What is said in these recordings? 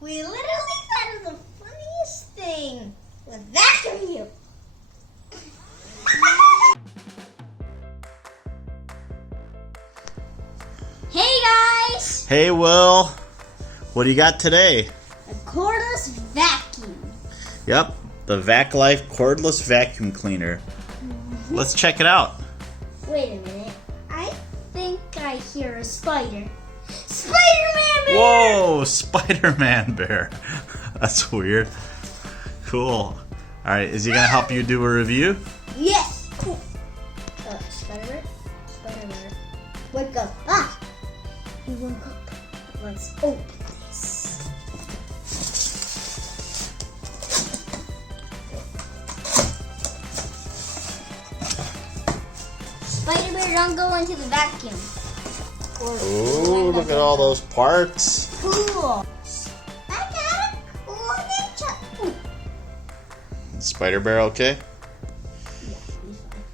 We literally thought of the funniest thing with vacuum you. Hey guys! Hey Will, what do you got today? A cordless vacuum. Yep, the VacLife cordless vacuum cleaner. Let's check it out. Wait a minute. I think I hear a spider. Spider-Man bear! Whoa, Spider-Man bear. That's weird. Cool. Alright, is he gonna help you do a review? Yes! Cool. Spider-Man? Spider-Man. Wake up. Ah! You woke up. Let's open this. Spider-Man, don't go into the vacuum. Ooh, look at all those parts. Cool. I got a cool ninja. Ooh. Spider bear okay? Yeah, he's fine.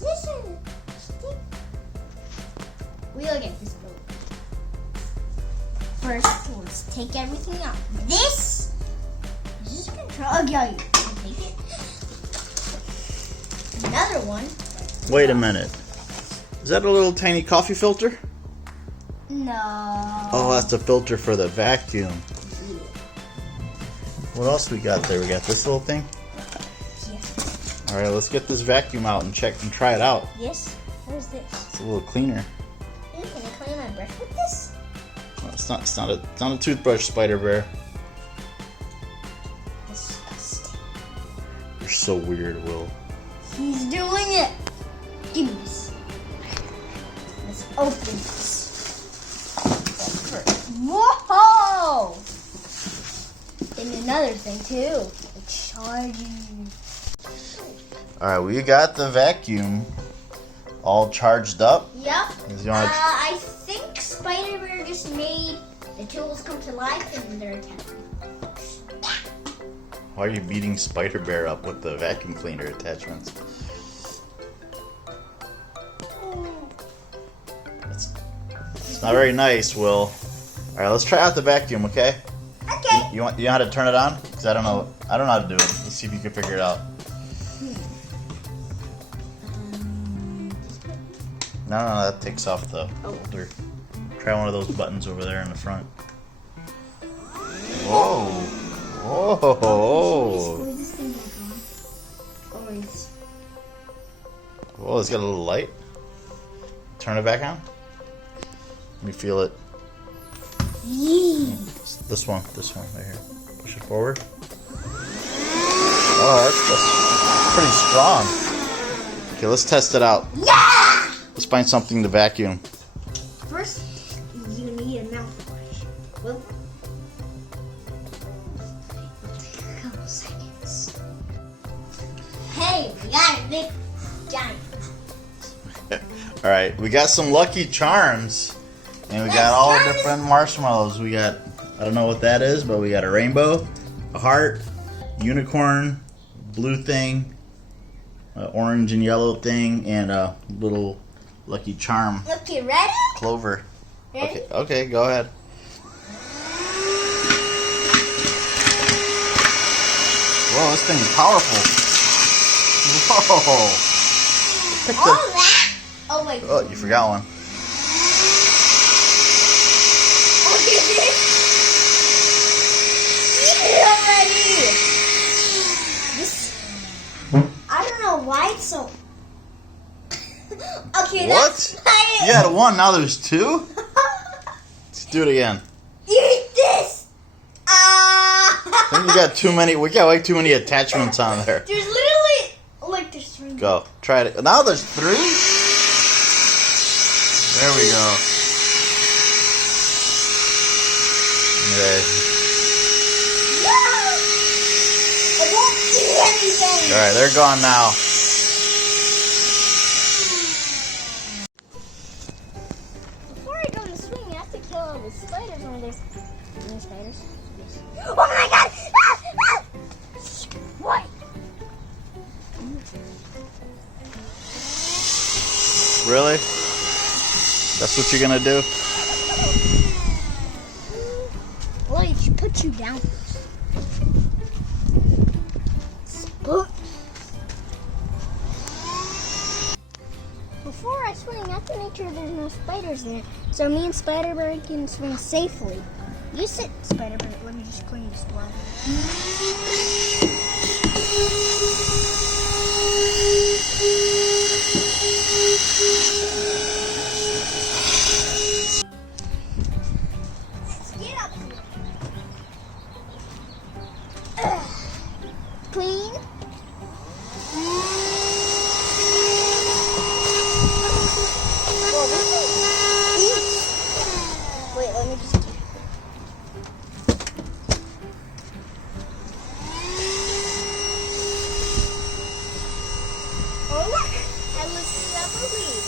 This is we'll get this boat. First, let's take everything out. This is control. Oh, yeah, you can take it. Another one. Wait a minute. Is that a little tiny coffee filter? No. Oh, that's the filter for the vacuum. Yeah. What else we got there? We got this little thing? Yes. Alright, let's get this vacuum out and check and try it out. Yes. What is this? It's a little cleaner. Can I clean my brush with this? Well, it's not a toothbrush, Spider Bear. Disgusting. You're so weird, Will. He's doing it. Give me this. Let's open this. Whoa! And another thing too. The charging. Alright, we got the vacuum all charged up. Yep. I think Spider-Man just made the tools come to life and they're attaching. Why are you beating Spider Bear up with the vacuum cleaner attachments? It's not very nice, Will. Alright, let's try out the vacuum, okay? Okay. You know how to turn it on? Because I don't know how to do it. Let's see if you can figure it out. No, that takes off the holder. Try one of those buttons over there in the front. Whoa! Whoa! Squeeze this thing back on. Whoa, it's got a little light. Turn it back on. Let me feel it. Yee. This one right here. Push it forward. Oh, that's pretty strong. Okay, let's test it out. Yeah! Let's find something to vacuum. First, you need a mouthwash. Well, a couple seconds. Hey, we got a big giant. Alright, we got some Lucky Charms. And we got all the different marshmallows. We got, I don't know what that is, but we got a rainbow, a heart, unicorn, blue thing, orange and yellow thing, and a little Lucky Charm. Okay, ready? Clover. Ready? Okay, go ahead. Whoa, this thing's powerful. Whoa. Pick the... that? Oh, wait. Oh, you forgot one. I don't know why it's so. Okay, What? that's why You had one, now there's two? Let's do it again. Eat this! I think you got too many. We got way too many attachments on there. There's literally there's three. Go. Try it. Now there's three? There we go. Okay. I won't do anything. Alright, they're gone now. Before I go to swing, I have to kill all the spiders on this. Any spiders? Yes. Oh my god! Ah! What? Really? That's what you're gonna do? put you down first. Before I swing, I have to make sure there's no spiders in it, so me and Spider-Bird can swing safely. You sit, Spider-Bird. Let me just clean this water. Let's get up here. Clean. Wait, let me just. Oh look! I lifted up a leaf.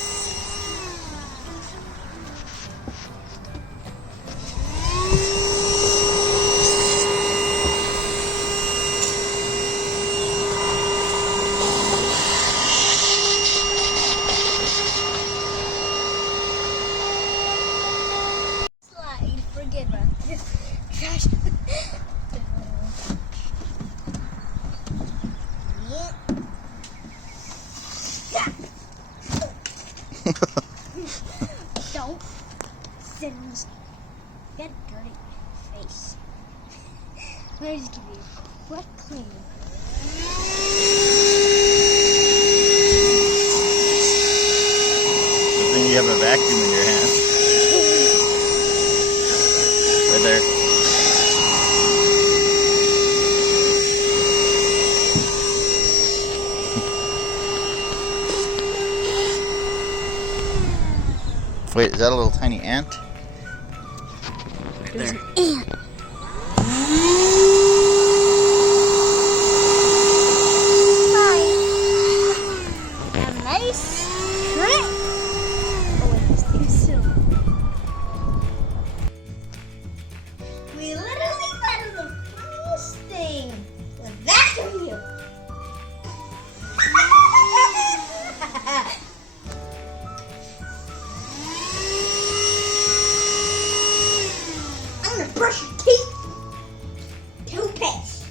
Slide, forget about this. Gosh. Don't sit on this. You got a dirty face. Let me just give you a quick clean. Good thing you have a vacuum in your hand. Right there. Wait, is that a little tiny ant? Right There's there. an ant. Hi. A nice trick. Oh wait, this thing's silver. We literally thought of the funniest thing. The vacuum. I'm gonna brush your teeth. Toothpaste.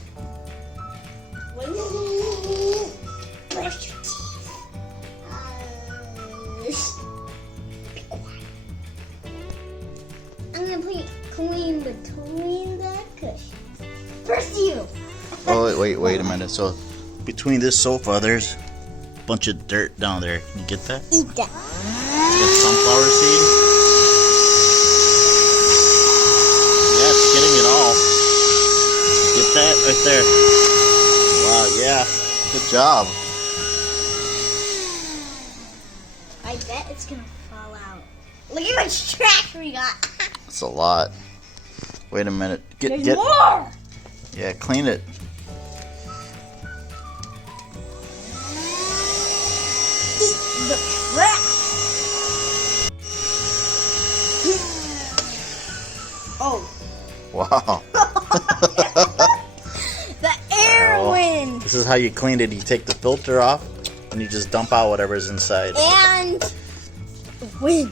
Brush your teeth. Be quiet. I'm gonna clean between the cushions. First you. Oh, wait a minute. So, between this sofa, there's a bunch of dirt down there. Can you get that? Eat that. It's got sunflower seed. Yeah, it's getting it all. Get that right there. Wow, yeah. Good job. I bet it's gonna fall out. Look how much trash we got. That's a lot. Wait a minute. There's more. Yeah, clean it. Eat the trash. Oh. Wow. The air Oh, wind. This is how you clean it. You take the filter off and you just dump out whatever's inside. And the wind.